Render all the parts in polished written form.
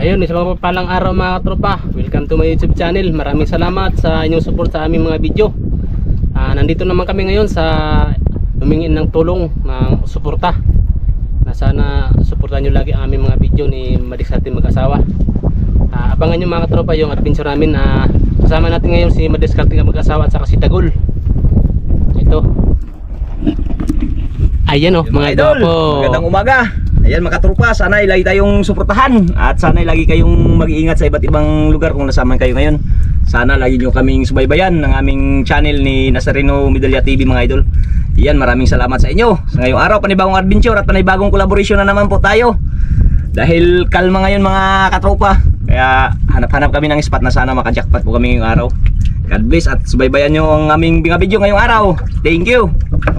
Ayun, isang palang araw mga katropa. Welcome to my YouTube channel. Maraming salamat sa inyong support sa aming mga video. Nandito naman kami ngayon sa humingin ng tulong ng suporta. Na sana suportahan nyo lagi ang aming mga video ni Madiskarte Mag-asawa. Abangan nyo mga katropa yung adventure namin. Kasama natin ngayon si Madiskarte Mag-asawa at saka si Dagol. Ito. Ayan o, mga idol. Magandang umaga. Ayan mga katropa, sana lagi tayong suportahan at sana lagi kayong mag-iingat sa iba't ibang lugar kung nasama kayo ngayon. Sana lagi nyo kaming subaybayan ng aming channel ni Nazareno Medalla TV mga idol. Ayan, maraming salamat sa inyo. Sa ngayong araw, panibagong adventure at panibagong collaboration na naman po tayo. Dahil kalma ngayon mga katropa, kaya hanap-hanap kami ng spot na sana makajackpot po kami ngayong araw. God bless at subaybayan nyo ang aming mga video ngayong araw. Thank you.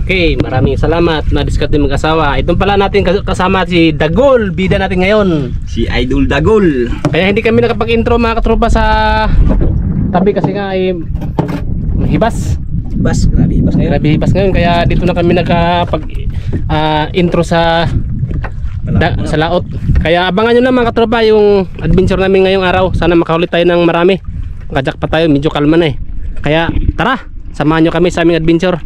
Okay, maraming salamat Madiskarte Mag-asawa. Itong pala natin kasama si Dagol, bida natin ngayon. Si Idol Dagol. Kaya hindi kami nakapag-intro mga katropa sa tabi kasi nga ay hibas. Grabe hibas ngayon. Grabe hibas ngayon, kaya dito na kami nakapag-intro sa laot. Kaya abangan nyo na mga katropa yung adventure namin ngayong araw. Sana makahuli tayo ng marami. Makajak pa tayo, medyo kalma na eh. Kaya tara, samahan nyo kami sa aming adventure.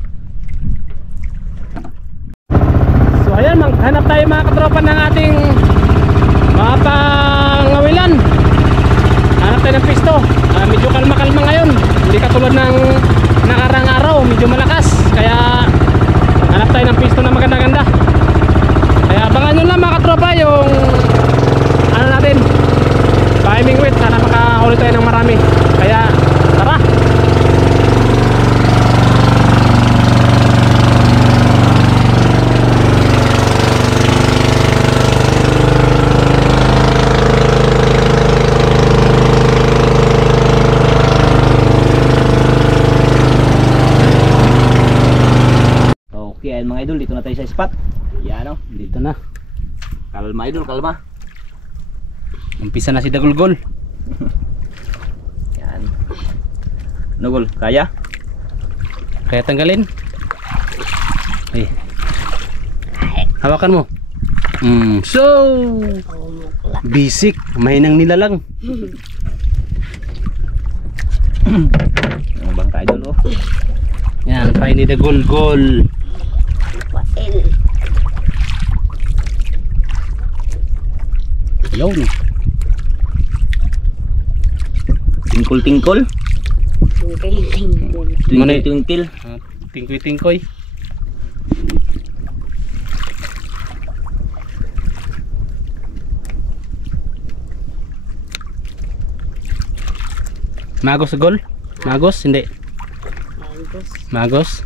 So ayan, maghanap tayo mga katropa ng ating mga pangawilan. Hanap tayo ng pisto. Medyo kalma-kalma ngayon. Hindi katulad ng nakarang araw, medyo malakas. Kaya hanap tayo ng pisto na maganda-ganda. Kaya abangan nyo lang mga katropa yung ano natin, timing weight. Sana makahuli tayo ng marami. Kaya tara. Okay mga idol, dito na tayo sa spot. Yan o, Dito na. kalma idol, kalma. Umpisa na si Dagulgol. Yan. Ano gol, kaya? Kaya tanggalin. Ay. Hawakan mo. So basic, mahinang nilalang. Ang bangka idol oh. Yan, pahay ni Dagulgol. Yun. Tingkol-tingkol. Manay. Twinkle-twinkle. Tingkoy-tingkoy. Magos sa gol? Magos? Hindi. Magos?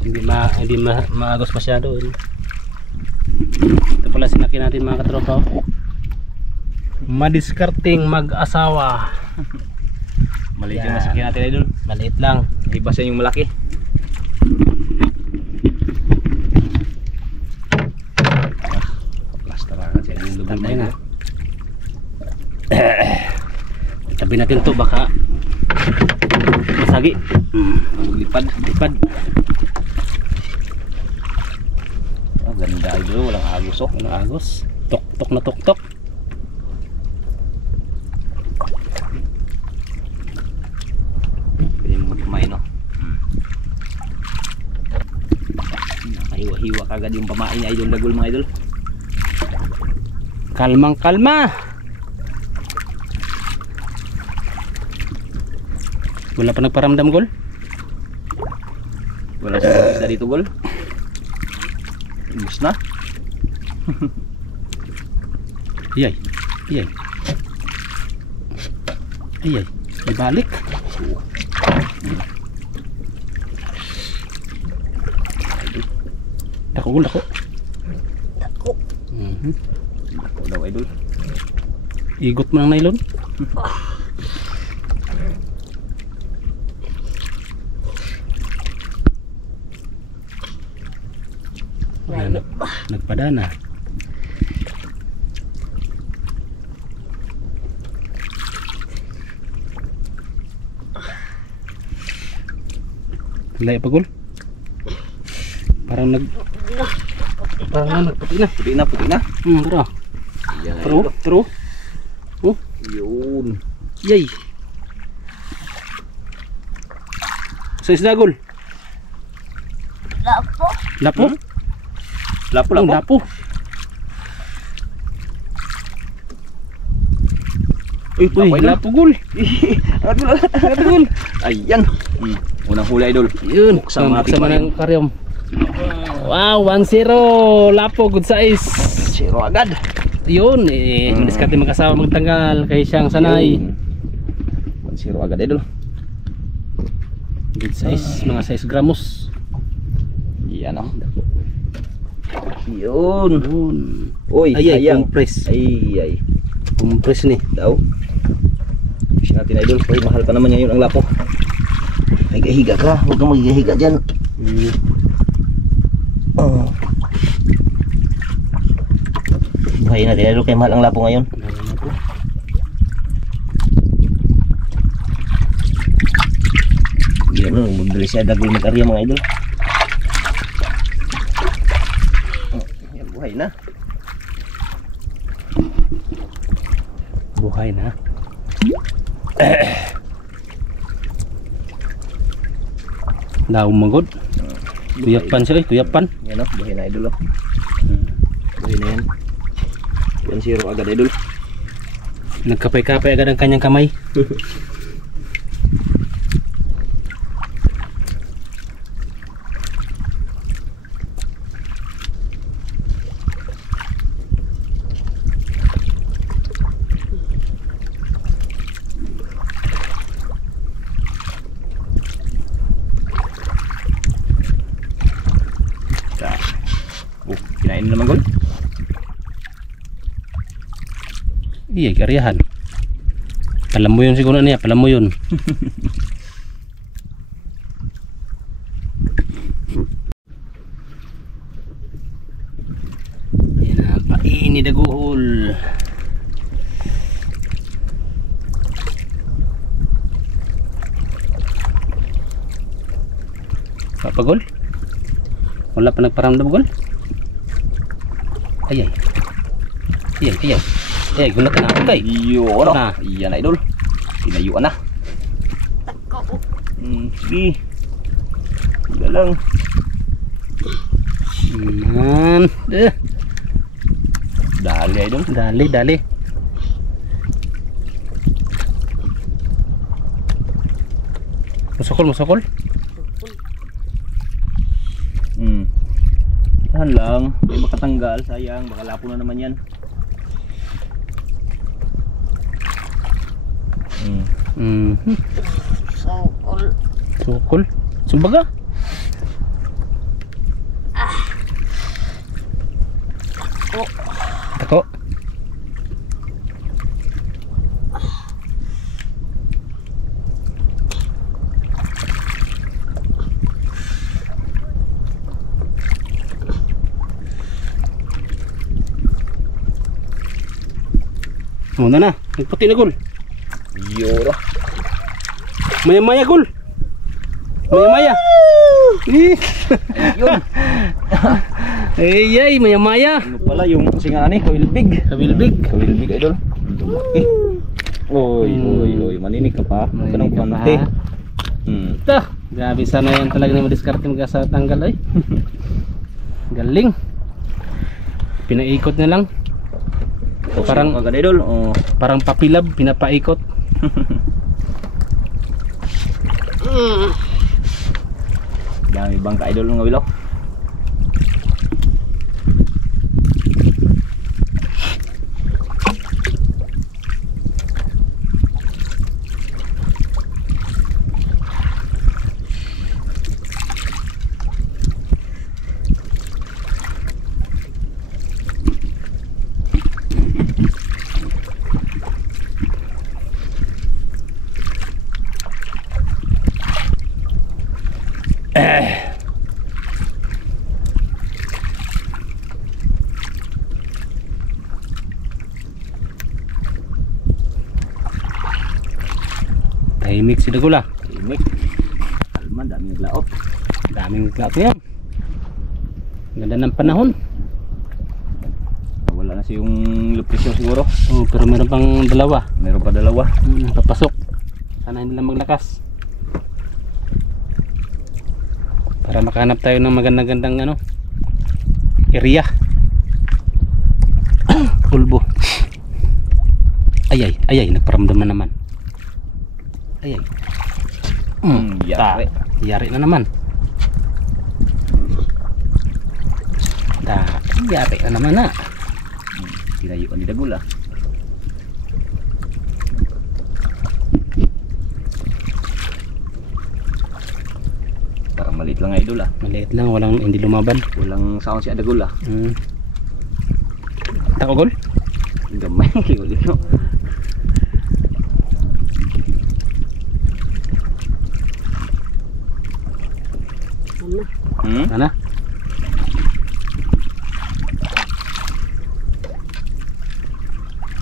Hindi magos masyado. Ito pala sinaki natin mga katropa. Madiskarting Mag-asawa. Maliit yung masakyan natin idol. Maliit lang. Iba sa yung malaki. Plasta lang kasi yung lubog Tantay na. Tabi natin to baka masagi. Lipad. Oh, ganda idol, walang agos oh. Walang agos. Tok na tok. Pwede mo kumain oh. Nakahiwa-hiwa kagad yung pamain ni Idol Dagol mga idol. Kalmang kalma. Wala pa nagparamdam gol? Wala sa isda dito gol. Ibus na. Iyay. Ibalik. Dako gol, dako. Ako daw idol. Igot mo ng nylon. Nagpadana. Layo pa gol. Parang nagputi na. Puti na. Tara. Yan, True, idol. true. Oh, Yun. yay. Sa isda, Gol. Lapo. Lapo? Lapo, Oh, lapo. lapo. Uy, Uy, idol. lapo, Gol. Lapo, Gol. Ayan. Unang huli, idol. Yun, Buksan mo natin buksan mo pa ng karyom. Wow, 1-0. Lapo, good size. Zero agad. Yun, diskarte mag-asawa magtanggal kay siyang sanay. Yun. 1-0 agad, idol. Good size, mga 6 gramos. Yan, oh. Yun. Yun. Uy, Ay, sayang. compress. Ay. Compress ni. Daw. Fish natin, idol. Uy, mahal pa naman ngayon ang lapo. Higa-higa ka. Huwag kang maghiga dyan. Oh. Buhay natin, idol. Kaya mahal ang lapo ngayon. Hindi naman, magdali siya dagol mag-arya mga idol. Oh, yan, buhay na. Buhay na. Daw magod. Tuyapan sila, tuyapan. Yan, oh, buhay na, idol. Oh. Buhay na yan. 1-0 agad, idol. Nagkapay-kapay agad ang kanyang kamay. Kinain na naman, Gol. Iya, karyahan. Alam mo yun siguro niya, alam mo yun. Yan na, paini daguhol. Papagol? Wala pa nagparamdam, Gol? Ayay. Ayay. Eh, gulat na ako kay. Yun, Na. Iyan, idol. Tinayuan na. Sige. Sige lang. Man. Dali, idol. Dali. Masukol. Tahan lang. May makatanggal. Sayang. Baka lapo na naman yan. Sukol. Sukol. Sumbaga. Tako. Muna na. Nagputi na, Gol. Yoro. Maya-maya, Gol. Maya-maya. Yun. Ay, maya-maya. Ano pala yung singa ni? Kawilbig. Kawilbig, idol. Lumaki. Oy. Maninig ka pa. Maninig ka pa, kumante. ha? Ito. Grabe sana yan talaga na madiskarte mag-asa tanggal ay. Galing. Pinaikot na lang. Parang agad, idol. Oh. Parang papilab, pinapaikot. Dami bang ka, idol ng awilaw? Tahimik si Dagula. Imik. Alman, daming naglaot. Daming plato yan. Ganda ng panahon. Wala na siya yung lupressor siguro. Oh, pero meron pang dalawa. Meron pa dalawa. Papasok. Sana hindi lang maglakas. Para makahanap tayo ng magandang ano, area. Pulbo. Ayay, nagparamdam na naman. Ayay. Yari. Yari na naman. Yari na naman na. Tinayuan ni Dagul ah. Parang maliit lang nga idol ah. Maliit lang, hindi lumaban. Walang sound si Dagul ah. Takogol? Gamay ulit no. Ano?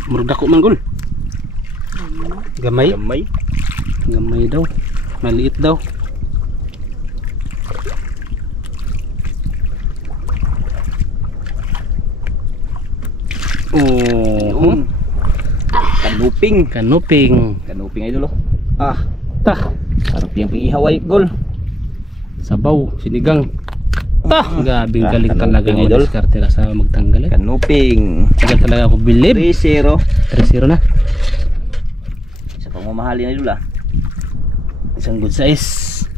Murag dako man gol. Gamay? Gamay. Gamay daw. Maliit daw. Oh. Kanuping. Kanuping idol oh. Ah, parang piyang-pihaway gol. Sabaw, sinigang. Gabing galing kanuping, talaga ng idol. diskarte ka sa magtanggal eh. Kanuping. Tagal talaga ako bilib. 3-0. 3-0 na. Sa pamamahali na idol ah. Isang good size.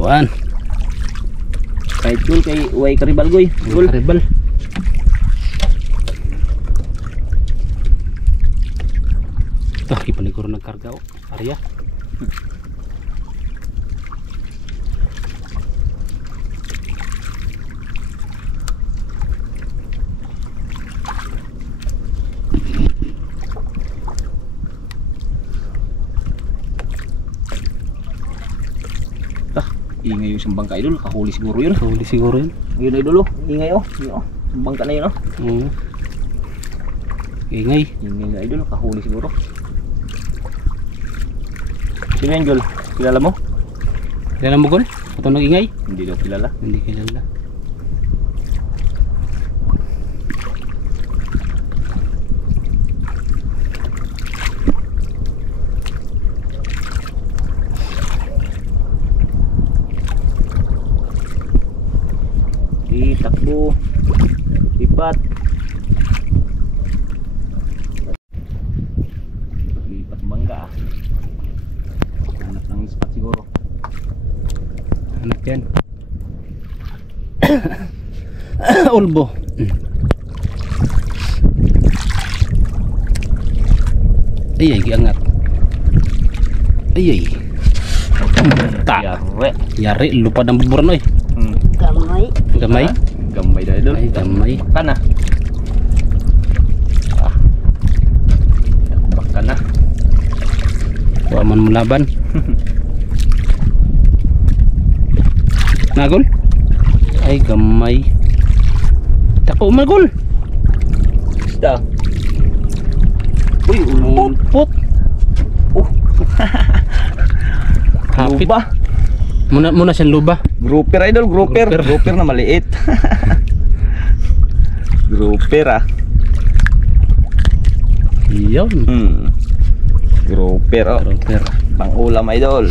One. Kahit gol kay Uway Karibal goy. Gol. Karibal. Ipaliguro ng karga o. Arya. Ingay yung sambang ka idol, kahuli siguro yun. Kahuli siguro yun. Yun idol oh, ingay oh. Yun, oh. Sambang ka na yun oh. Ingay. Ingay nga idol, kahuli siguro. Sino yan Jol? Kilala mo? Kilala mo gol? Ito nag-ingay? Hindi daw kilala. Hindi kilala. Takbo. Lipat. Lipat bangga ah. Hanap ng spot siguro. Hanap yan. Ulbo. Ayay, giangat. Ayay. Yari, lupa ng buburan oy. Gamay? Gamay dah idol. Ay, gamay. Kana. Bakana. Kuha man mo laban. Nagol? Ay, gamay. Tako magol. Isda. Uy, ulpot. Hapit. Luba. Muna siyang luba. Grouper idol, grouper. Grouper na maliit. Grouper ah. Iyon. Grouper oh. Grouper. Pang ulam idol.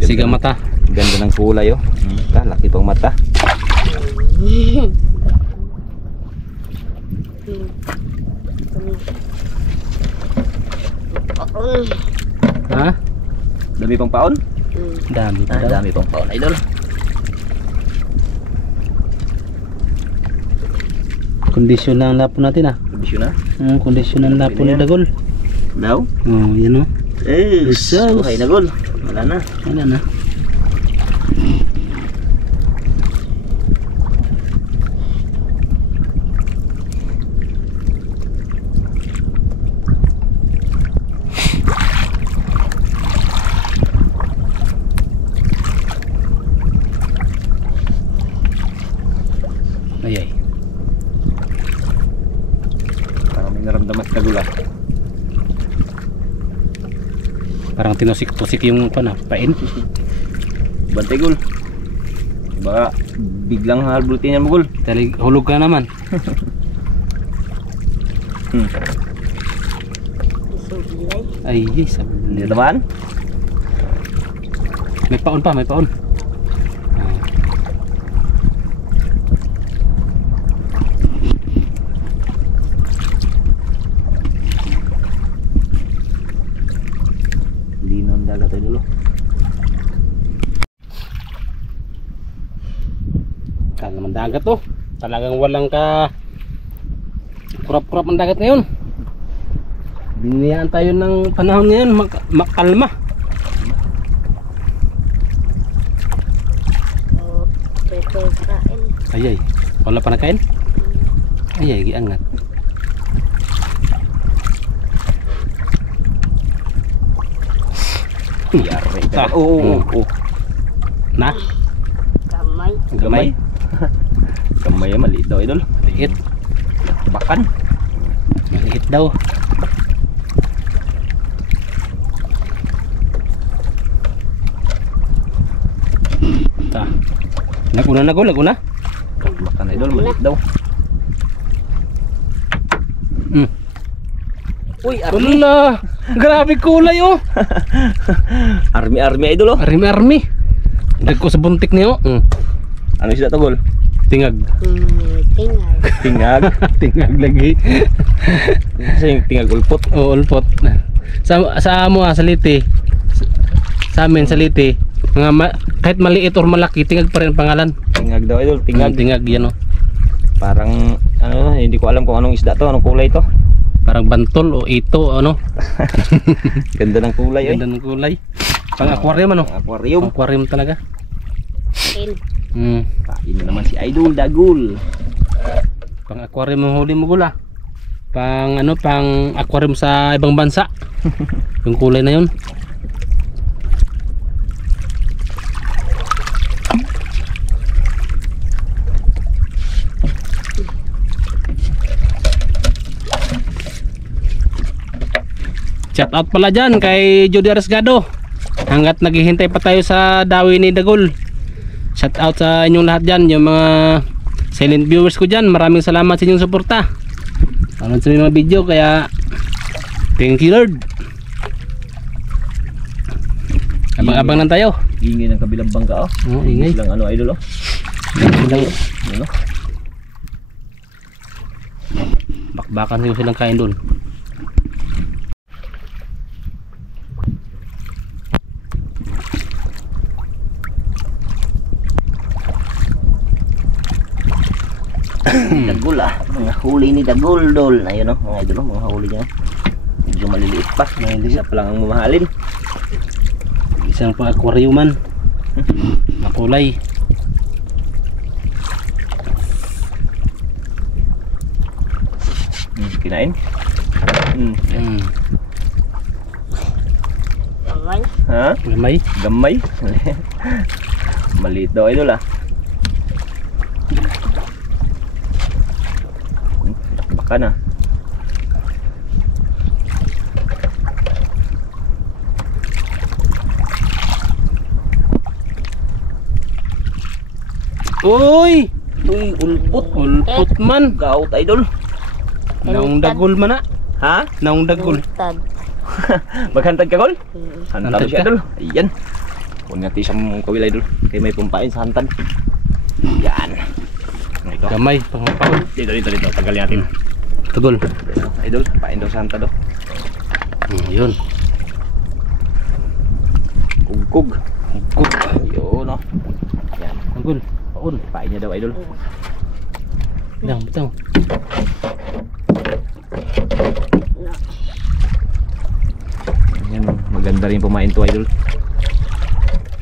Sigang mata. Ganda ng kulay oh. Laki pang mata. Ha? Dami pang paon? Dami pa daw. Dami pang paon idol. Kondisyon lang lapo natin ah. Kondisyon na. Kondisyon ng lapo ni Dagol. Daw? Oh, yan oh. So, okay na gol. Wala na. Wala na. Ayay. Parang may naramdaman sa Dagul ah. Parang tinusik-tusik yung pain. Bantay gul. Baka biglang halbutin yan mo gul. Talig hulog ka naman. Ay, Hindi naman. may paon pa, may paon. Linon dagat ay dulo. Kaya naman dagat to. Talagang walang ka kurap-kurap ang dagat ngayon. Biniyaan tayo ng panahon ngayon makalma. Ayay, wala pa nakain? Ayay, giangat. Yari. Oo. Na? Kamay. Gamay. Gamay maliit daw idol. Maliit. Bakan. Maliit daw. Ta. Laguna. Bakan idol maliit daw. Uy, Wala. Grabe kulay oh. army idol oh. Army. Dagko sa buntik niyo. Ano isda to gol? Tingag. Tingay. Tingag. Tingag lagi. Kasi yung tingag ulpot. Oo, ulpot. Sa amo sa Liti. Sa amin sa Liti. Kahit maliit or malaki, tingag pa rin ang pangalan. Tingag daw idol. Tingag. Tingag yan oh. Parang ano, hindi ko alam kung anong isda to, anong kulay to. Parang bantol o ito ano. Ganda ng kulay Ganda ng kulay. Pang aquarium ano? Aquarium. Aquarium talaga. Tin. Kain na naman si Idol Dagul. Pang aquarium ang huli mo gula. Pang ano, pang aquarium sa ibang bansa. Yung kulay na yun. Shout out pala dyan kay Jody Aresgado. Hanggat naghihintay pa tayo sa dawi ni Dagul. Shout out sa inyong lahat dyan, yung mga silent viewers ko dyan. Maraming salamat sa inyong suporta. Ano sa mga video, kaya thank you Lord. Abang-abang lang tayo. Ingay ng kabilang bangka oh. Ingay. Silang ano idol oh. Ano? Bakbakan yung silang kain doon. Dagul ah. Mga huli ni Dagul dol. Ayun oh, mga idol oh, mga huli niya. Medyo maliliit pa. Hindi siya palang ang mamahalin. Isang pang aquariuman. Makulay. Kinain? Kamay. Ha? Gamay. Gamay? Maliit daw idol ah. Baka na. Uy! Uy, ulpot. Ulpot man. Gaot idol. Naung Dagul man na. Ha? Naung Dagul. Tag. Maghantad ka gol? Hantad Hantad siya ka? idol. Ayan. Huwag natin siyang kawil idol. Kaya may pumpain sa hantad. Yan. Ito. Gamay. Pangapaon. Dito. Tagalin natin. Tagul. Idol, pain daw sa hantad oh. Yun. Kugkug. Kug. Yun oh. Yan. Tagul. Paon. Pain niya daw idol. Lang, bitaw. Yan, maganda rin pumain to idol.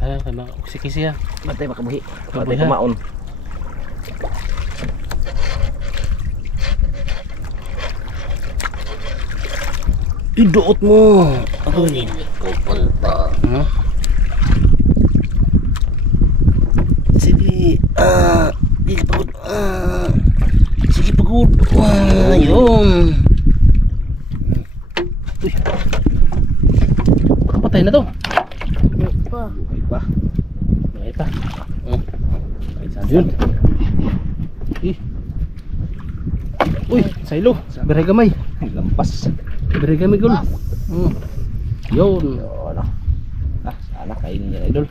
Ay, mga kisi-kisi ha. Batay makabuhi. Kabuhi, Batay ha? kumaon. Iduot mo. Hindi pupunta. Ano? Sige. Sige pagod. Sige, pagod. Yun. Uy. Baka patay Patay na to. Hindi pa. Buhay pa. Buhay pa. Ay, saan Yun. Uy, saylo. Beray gamay. Lampas. Beray gamay gul. Yun. Yun. Sana kainin niya idol.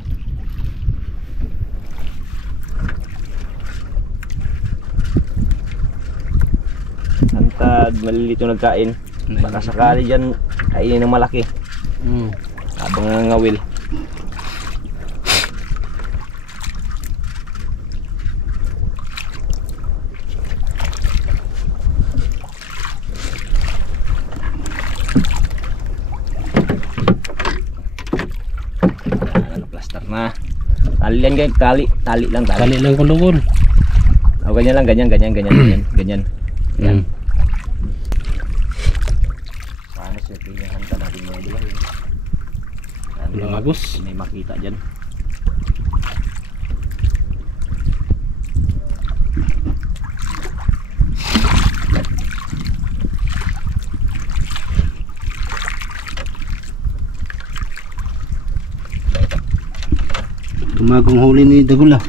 Antad, maliliit yung nagkain. Baka sakali dyan, kainin ng malaki. Habang nangangawil. Plaster na. Tali lang guys, tali lang. Kali lang kulungon. Oh, ganyan lang, ganyan. Yan. Paano siya pilihan ka natin mga idol? Walang agos. May makita dyan. Tumagong huli ni Dagula.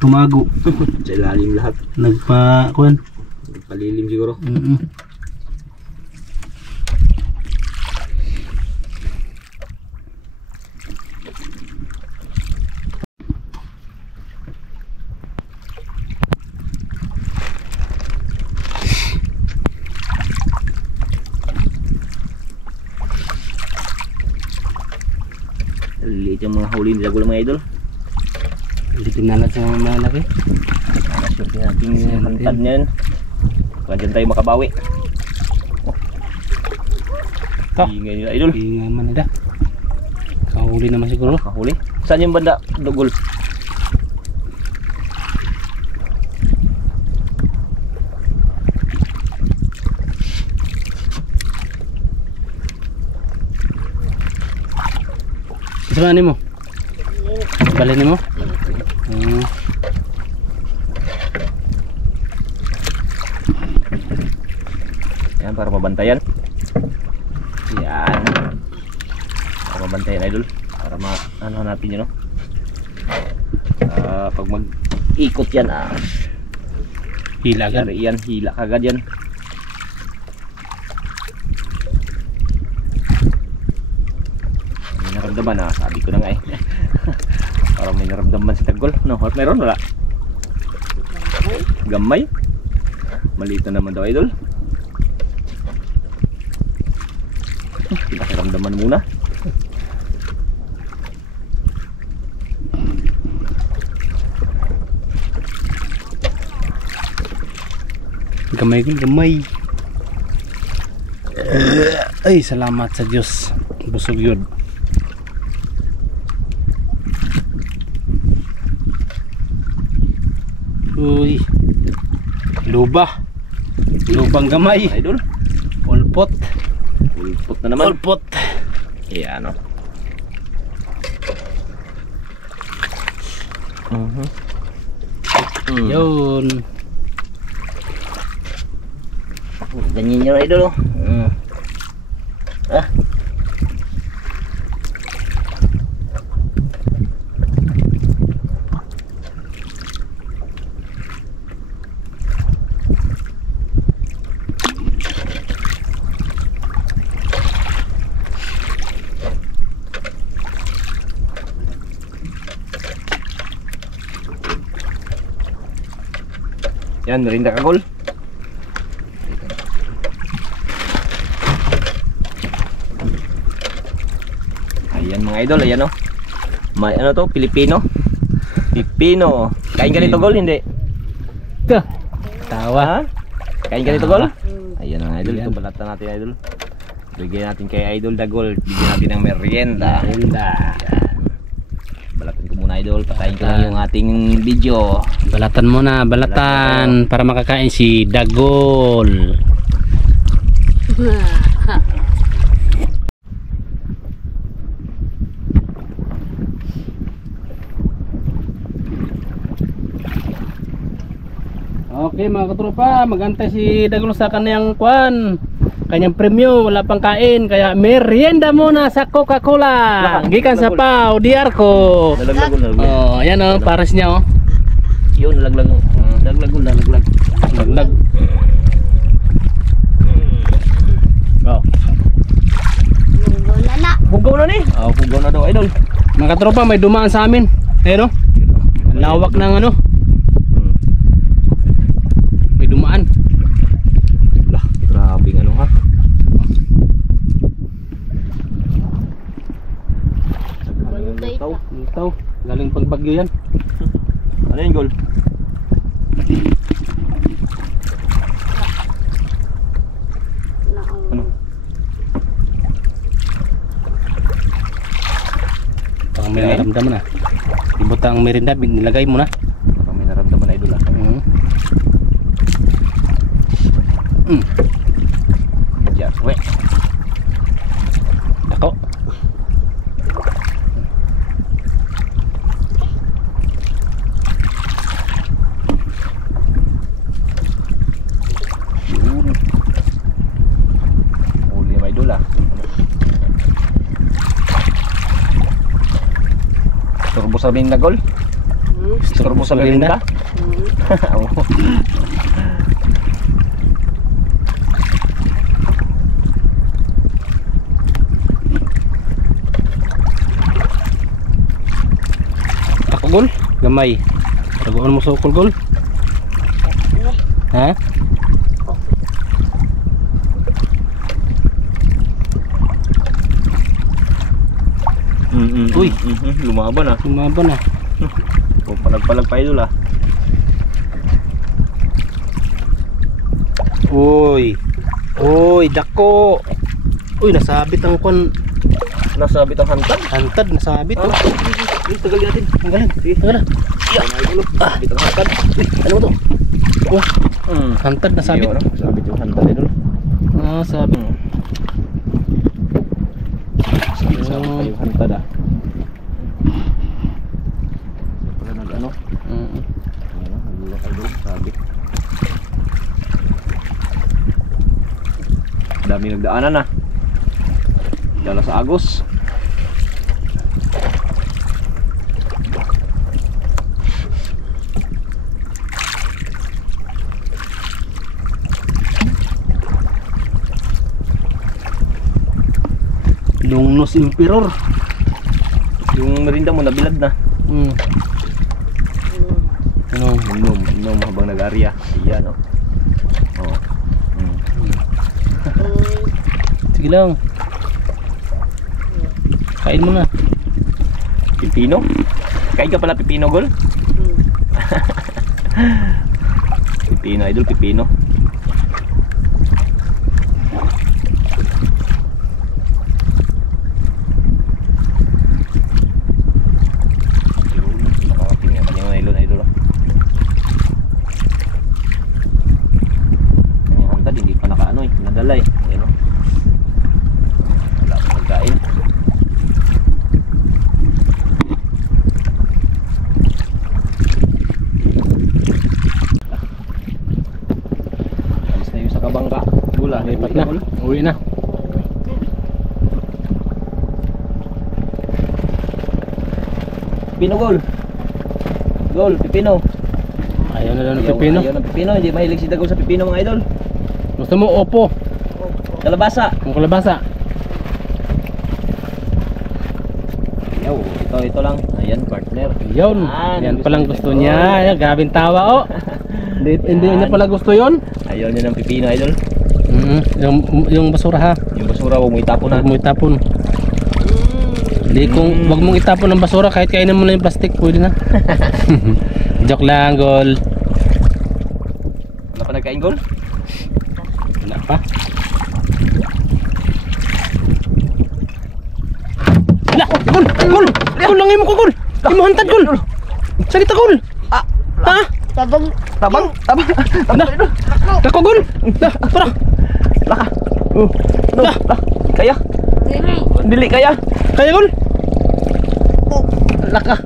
Tumago. Sa ilalim lahat. Nagpa-kuan. Palilim siguro. Liit yung mga huli nila gulang mga idol. Hindi tinalat sa mga malaki. Shoot natin yung hantad niyan. Kaya dyan tayo makabawi. Ito. Ingay nila idol. Hindi nga man nila. Kahuli naman siguro. Kahuli. Saan yung banda? Dugol. Saan mo? Balin mo? Yan, para mabantayan. Yan. Para mabantayan idol. Para ano natin yun, no? Pag mag-ikot yan, Hila agad. yan, hila kagad yan. May naramdaman, sabi ko na nga eh. Parang may naramdaman si Tagol. No, meron, wala. Gamay. Maliit na naman daw idol. Pinakiramdaman muna. Gamay. Ay, salamat sa Diyos. Busog yun. Uy. Lubang gamay. Idol. Ulpot. Ulpot na naman. Ulpot. Yan, no. Yun. Ganyan yun idol. Yan, merinda kagol. Ayan mga idol, ayan o. May ano to, Pilipino. Pipino. Kain ka nito gol, hindi? Ito. Tawa. Ha? Kain ka nito gol? Hmm. Ayan mga idol, ito balatan natin idol. Bigyan natin kay Idol Dagol. Bigyan natin ng merienda. Balatan ko muna idol, patayin ko lang yung ating video. Balatan mo na, balatan para makakain si Dagol. Okay mga katropa, magantay si Dagol sa kaniyang kwan, kanyang premyo, wala pang kain, kaya merienda muna sa Coca-Cola. Gikan sa Pau, Diarco. Nalaglag. Oh, ayan oh, pares niya oh. Yun, nalaglag. Nalaglag. Naglag. Oh. Wala na. Hugaw na ni. Hugaw na daw, idol. Mga tropa, may dumaan sa amin. Ayun oh. Lawak ng ano. May dumaan. Lah, grabing ano ha. Bantay pa. Ito, galing pagbagyo yan. Ano yun, Gol? Ano? Pang may naramdaman na. Ibuta ang merinda, nilagay mo na. Parang may naramdaman na, idol ha. Yes, we. Ako. Yun. Uli may idol ha. Turbo sa na, Gol? Turbo sa merinda? Oo. Ako gol, gamay. Taguan mo sa ukol gol. Ha? Uy. Lumaban ah. Lumaban na. O palag-palag pa idol ah. Uy. Uy, dako. Uy, nasabit ang kon. Nasabit ang hantad. Hantad, nasabit oh. Yung tagalin natin. Tanggalin. Tanggalin. Nasabit ang hantad. Ano to? Oh, hantad nasabit. Iyo, ano? Sabit yung hantad idol. Ah, sabit. Sabit yung hantad ah. Pala nag-ano? Ano, nagulak idol. Sabit. Dami nagdaanan ah. Dala sa Agos. Lungnos Emperor. Yung merinda mo nabilad na. Ano? Inom habang nag-arya. Ayan oh. Oh. Sige lang. Kain mo na. Pipino? Kain ka pala pipino, Gol? Pipino, idol, pipino. Nakakating nga kanyang nylon, idol. Kanyang hantad, hindi pa nakaano eh. Nadala eh. Ayan, oh. Wala pa pagkain. Alis na yung sa kabangka. Gula, Lipat na. Uwi na. Pipino, Gol. Gol, pipino. Ayaw na lang ng pipino. Ayaw ng pipino, hindi mahilig si Dagol sa pipino mga idol. Gusto mo opo. Kalabasa. Ang kalabasa. Yo, ito lang. Ayan, partner. Yun. Yan palang gusto niya. Ayan, gabing tawa oh. Hindi niya pala gusto yon. Ayaw niya ng pipino, idol. Yung basura ha. Yung basura, huwag mo itapon na. Huwag mo itapon. Hindi kung wag mong itapon ng basura kahit kainin mo na yung plastic, pwede na. Joke lang, Gol. Wala pa nagkain, Gol? Wala pa. Wala! Gol! Gol! Gol! Langin mo ko, Gol! Hindi mo hantad, Gol! Salita, Gol! Ah, Ha? tabang. Tabang! Tabang! Na! Nako, Gol! Na! Para! Laka! Lah! Kaya! Dili. Dili kaya! Kaya, Gol! Laka!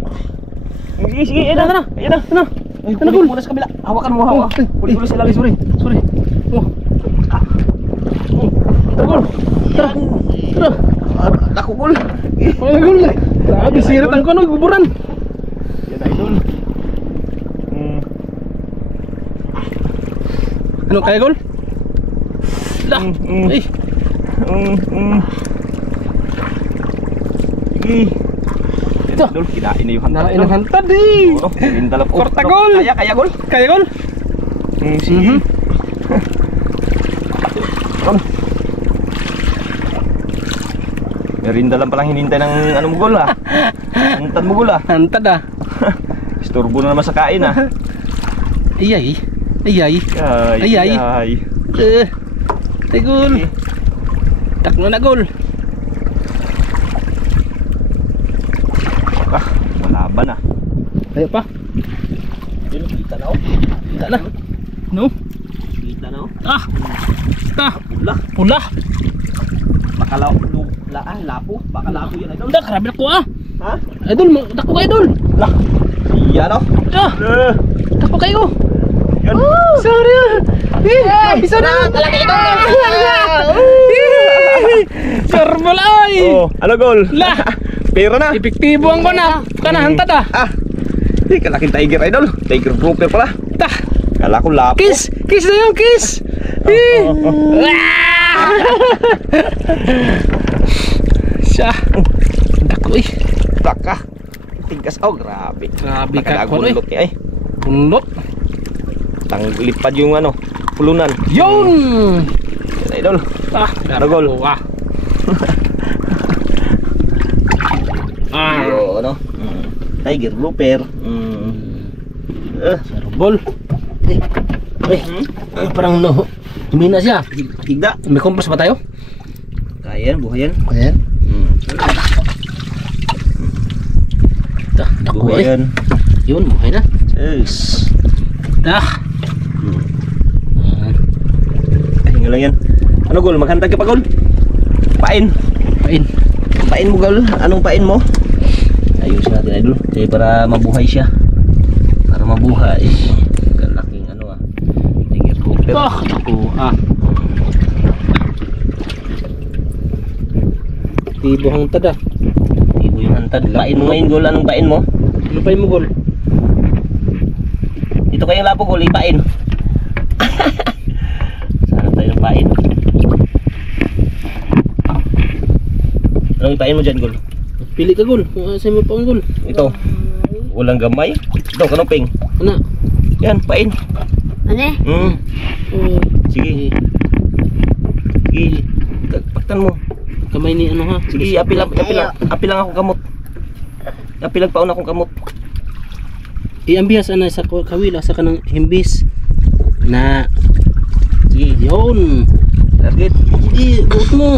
Sige, sige, Ayan na! Ayan na! Ano? Ano, Gol? Muna sa kabila. Hawakan mo, hawak. Huli sa ilalim, sorry. Sorry. Oh. Gol. Tara. Tara. Ako gol. Ay, gol. Grabe, sirat ang kono, guburan. Yan idol. Ano kaya, gol? Lah. Ay. Ito. Idol, kinain na yung hantad. Nain ang hantad eh. Oo, yung dala po. Korta, gol. Kaya gol. Kaya, gol? Sige. Merinda lang palang hinintay ng ano mo gol ah. Hantad mo gol ah. Hantad ah. Istorbo na naman sa kain ah. Ayay. Ayay. Ay. Ay, gol. Takno na, gol. Ah, malaban ah. Ayo pa. Yun, kita na oh. Kita na. No? Kita na oh. Ah. Ta. Pula. Pula. Bakalaw. Lapo. Bakalapo yan idol. Udah, grabe ako ah. Ha? Idol, takbo ka, idol. Lah. Iya no. Ah, takbo kayo. Yan. Sorry ah. Isa na. Talaga ito. Sarbalay. Oh, ano gol? Lah. Pera na. Epektibo ang kuna. Kana hantad ah. Ah. Kalaking tiger idol. Tiger grouper pala. Ta. Kala ko lapo. Kiss. Kiss na yung kiss. Siya. Dako eh. Baka. Tigas oh, grabe. Grabe ka ko eh. Nakagulot niya eh. Punlot. Tanglipad yung ano, pulunan. Yun. Yan idol. Ah, Ano gol? ah. Ah. Yo, ano? Tiger grouper. Bol. Parang no. Tumina siya. Higda. May kompas ba tayo? Kaya yan, buhay yan. Ayan. Dako Buhay eh. yan. Yun, buhay na. Yes. Dah. Hinga lang yan. Ano gol? Maghantag ka pa gol? Pain. Pain. Pain mo gol? Anong pain mo? Ayusin natin idol. Kaya para mabuhay siya. Para mabuhay. Kalaking ano ah. Tiger grouper. Dako ah. Tibo hang tada. Ibo yung hantad. Pain mo ngayon gol. Anong pain mo? Ano pa mo, gol? Dito kayong lapo gol. Ipain. Sana tayo ng pain. Anong ipain mo dyan gol? Pili ka, gol. Saan mo pa ang gol? Ito. Walang gamay. Ito, kanoping. Ano? Yan, pain. Ano eh? Sige. Sige. Paktan mo. Kamay ni ano ha? Sige, api lang akong kamot. Api lang pauna akong kamot. Iambihas ana sa kawila sa kanang himbis na Sige. yun. Target. Sige, buot mo.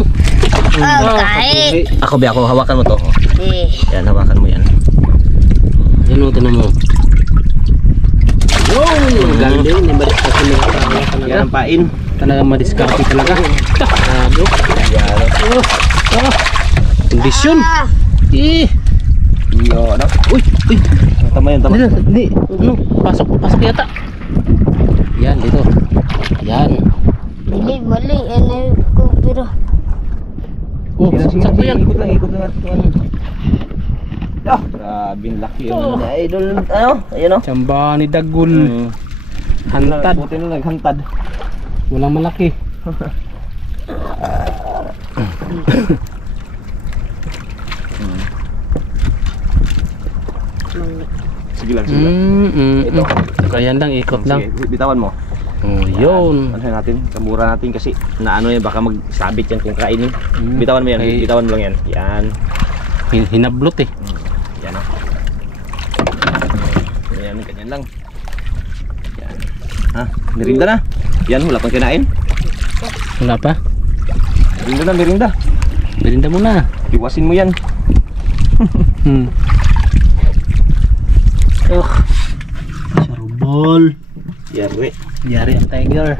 Okay. Ako ba ako hawakan mo to. Eh. Yan, hawakan mo yan. Yan o, tinan mo. Yun! Galing din, hindi madiskarte mo talaga. Yan ang pain. Talaga madiskarte talaga. Grabe. Yan. Kondisyon. Yo, ano? Uy! Uy! Tama yan, tama. Hindi. Ano? Pasok yata. Yan, dito. Yan. Bali. Ano ko pero. Oh, sakto yan. Ikot lang. Ah, grabe laki yun. Idol, ano? Ayan o. Tsamba ni Dagul. Hantad. Buti na naghantad. Walang malaki. Sige lang, Ito. Kaya lang, ikot lang. Sige, bitawan mo. Oh, yun. Ano natin, kamura natin kasi naano yan, baka magsabit yan kung kainin. Bitawan mo yan, Okay. bitawan mo lang yan. Yan. Hinablot eh. Yan o. Yan, ganyan lang. Yan. Ha, merinda na. Yan, wala pang kinain. Wala pa? Merinda. Berinda mo na. Iwasin mo yan. Sarubol. Yari. Yari ang tiger.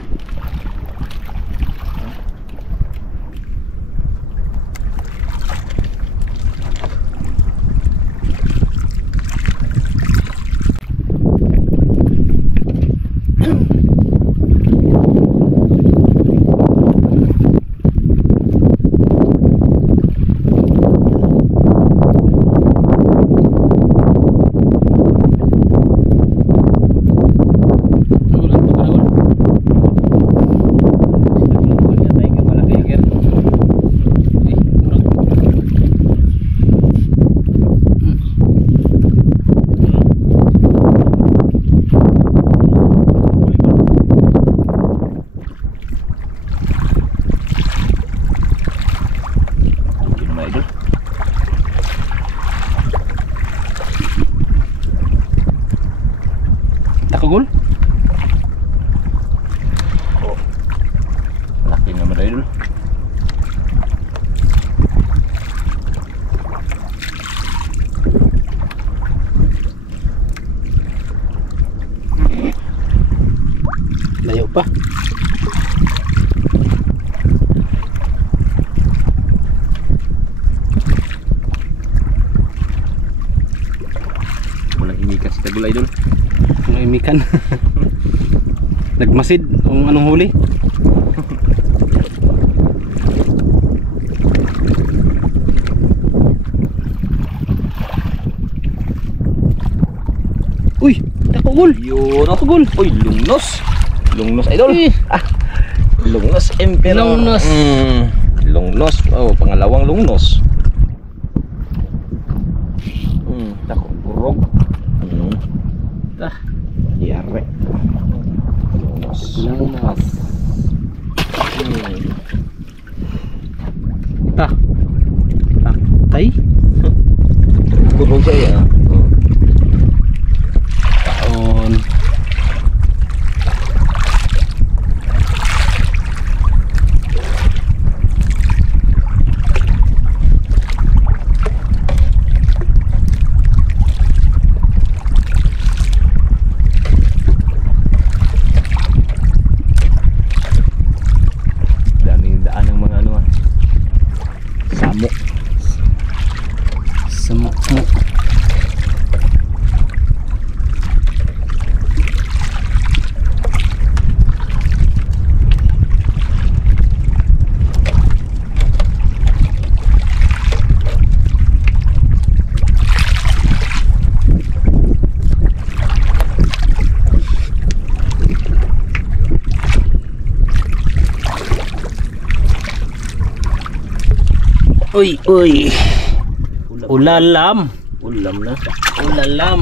Tugol. Laki naman tayo dun. Layo pa. Walang imikan si Tagulay dun. Ang imikan. Nagmasid kung anong huli. Uy, takugol. Yun o. Tugol. Uy, lungnos. Lungnos idol. Eh. Ah, lungnos emperor. Lungnos. Lungnos. Oh, pangalawang lungnos. Tako, urog. Ah, Yare. Lungnos. lungnos. Ta. Tay. Urog saya. Taon. Daming daan ng mga ano ah. Samok. Semok. Uy, uy. Ulalam. Ulam na. Ulalam.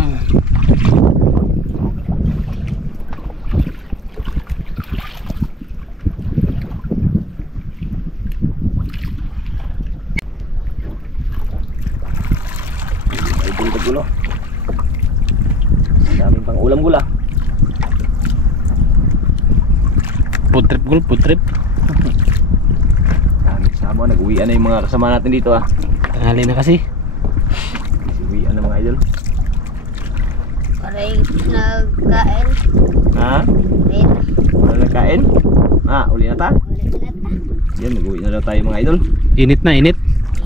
Idol Tagulo. Daming pang ulam gula. Food trip gul, food trip. Daming sama. Nag-uwian na yung mga kasama natin dito ah. Tanghali na kasi. Uwian na mga idol. Aray, nagkain. Ha? Ayun, Wala nagkain? Ah, uli na ta? ulit na ta. Yan, mag-uwi na daw tayo mga idol. Init na, init.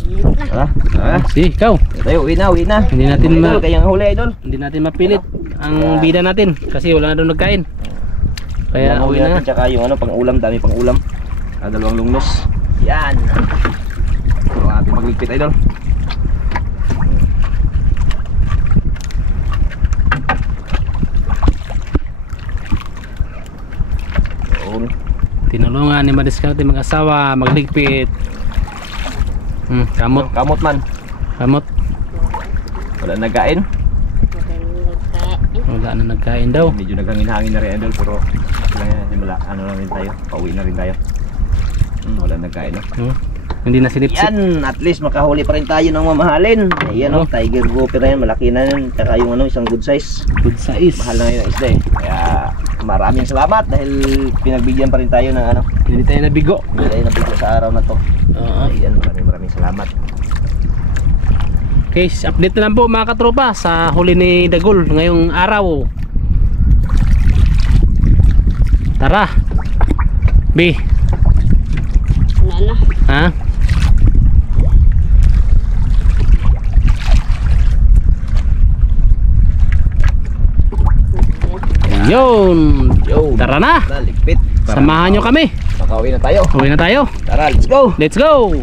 Init na. Tara, tara. Si, ikaw. Tayo, uwi na, uwi na. Hindi natin Mga idol, ma- kayang huli idol. Hindi natin mapilit ang bida natin kasi wala na doon nagkain. Kaya Yan, uwi natin, na. tsaka yung ano, pang ulam, dami pang ulam. Dalawang lungnos. Yan. So, ating magligpit idol. Yun. Tinulungan ni Madiskarte mag-asawa, magligpit. Kamot, Kamot man. kamot. Wala nagkain. Nagkain. Wala na nagkain daw. Medyo naghangin-hangin na rin idol, pero ano na rin tayo. Pauwi na rin tayo. Wala nagkain no? Hindi na sinipsip. Yan, at least makahuli pa rin tayo ng mamahalin. Ayan Oo. Tiger grouper na yan, malaki na yan. Tsaka yung ano, isang good size. Good size. Mahal na ngayon ang isda eh. Kaya maraming salamat dahil pinagbigyan pa rin tayo ng ano. Hindi tayo nabigo. Hindi tayo nabigyan sa araw na to. Oo. Ayan, maraming salamat. Okay, update na lang po mga katropa sa huli ni Dagol ngayong araw. Tara. B. Ano na? Ha? Yun. Yo, Tara na. Ligpit. Samahan nyo kami. Makauwi na tayo. Uwi na tayo. Tara, let's go. Let's go.